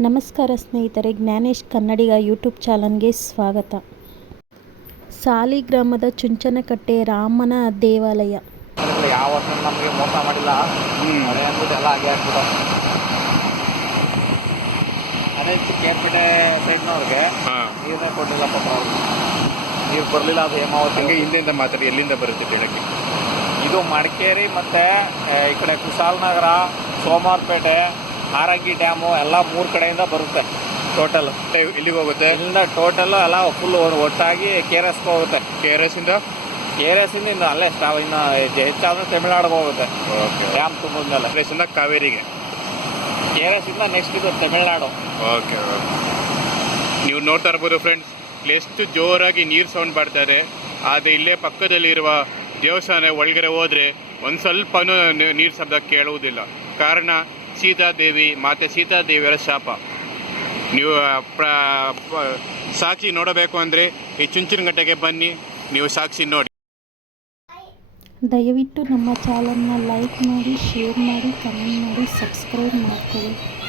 ನಮಸ್ಕಾರ ಸ್ನೇಹಿತರೆ ಜ್ಞಾನೇಶ್ ಕನ್ನಡಿಗ ಯೂಟ್ಯೂಬ್ ಚಾನಲ್ಗೆ ಸ್ವಾಗತ. ಸಾಲಿಗ್ರಾಮದ ಚುಂಚನಕಟ್ಟೆ ರಾಮನ ದೇವಾಲಯ. ಯಾವತ್ತೂ ನಮಗೆ ಮೋಸ ಮಾಡಿಲ್ಲ. ಮಳೆ ಅಂದ್ಬಿಟ್ಟು ಎಲ್ಲ ಹಾಗೆ ಆಗ್ಬಿಟ್ಟು. ಅದೇ ಚಿಕ್ಕಪೇಟೆ ಸೈಡ್ನವ್ರಿಗೆ ನೀರನ್ನೇ ಕೊಡಲಿಲ್ಲ ಪಾಪ ಅವ್ರು. ನೀರು ಬರಲಿಲ್ಲ ಅದು ಹೇಮಾವತಿ. ಹಂಗೆ ಹಿಂದೆಯಿಂದ ಮಾತಾಡಿ ಎಲ್ಲಿಂದ ಬರುತ್ತೆ ಕೇಳಕ್ಕೆ? ಇದು ಮಡಿಕೇರಿ ಮತ್ತು ಈ ಕಡೆ ಕುಶಾಲನಗರ ಸೋಮವಾರಪೇಟೆ ಹಾರಂಗಿ ಡ್ಯಾಮು ಎಲ್ಲ ಮೂರು ಕಡೆಯಿಂದ ಬರುತ್ತೆ. ಟೋಟಲ್ ಇಲ್ಲಿಗೆ ಹೋಗುತ್ತೆ? ಇಲ್ಲಿಂದ ಟೋಟಲ್ ಎಲ್ಲ ಫುಲ್ ಒಟ್ಟಾಗಿ ಕೆ ಆರ್ ಎಸ್ಗೆ ಹೋಗುತ್ತೆ. ಕೆ ಆರ್ ಎಸ್ ಇಂದ? ಕೆ ಆರ್ ಎಸ್ ಇಂದ ಅಲ್ಲೇ ಸ್ಟಾವ್ ಇನ್ನು ಹೆಚ್ಚಾದ್ರೆ ತಮಿಳ್ನಾಡಿಗೆ ಹೋಗುತ್ತೆ. ಡ್ಯಾಮ್ ತುಂಬಿದ್ಮೇಲೆ. ಆರ್ ಎಸ್ ಇಂದ ಕಾವೇರಿಗೆ? ಕೆ ಆರ್ ಎಸ್ ಇಂದ ನೆಕ್ಸ್ಟ್ ಇದು ತಮಿಳ್ನಾಡು. ಓಕೆ ಓಕೆ ನೀವು ನೋಡ್ತಾ ಇರ್ಬೋದು ಫ್ರೆಂಡ್ಸ್ ಎಷ್ಟು ಜೋರಾಗಿ ನೀರು ಸೌಂಡ್ ಬರ್ತಾರೆ ಆದರೆ ಇಲ್ಲೇ ಪಕ್ಕದಲ್ಲಿರುವ ದೇವಸ್ಥಾನ ಒಳಗಡೆ ಹೋದರೆ ಒಂದು ಸ್ವಲ್ಪನೂ ನೀರು ಶಬ್ದ ಕೇಳುವುದಿಲ್ಲ. ಕಾರಣ ಸೀತಾದೇವಿ, ಮಾತೆ ಸೀತಾದೇವಿಯರ ಶಾಪ. ನೀವು ಪ್ರ- ಸಾಕ್ಷಿ ನೋಡಬೇಕು ಅಂದರೆ ಈ ಚುಂಚನಗಟ್ಟೆಗೆ ಬನ್ನಿ, ನೀವು ಸಾಕ್ಷಿ ನೋಡಿ. ದಯವಿಟ್ಟು ನಮ್ಮ ಚಾನಲ್ನ ಲೈಕ್ ಮಾಡಿ, ಶೇರ್ ಮಾಡಿ, ಕಮೆಂಟ್ ಮಾಡಿ, ಸಬ್ಸ್ಕ್ರೈಬ್ ಮಾಡ್ಕೊಳ್ಳಿ.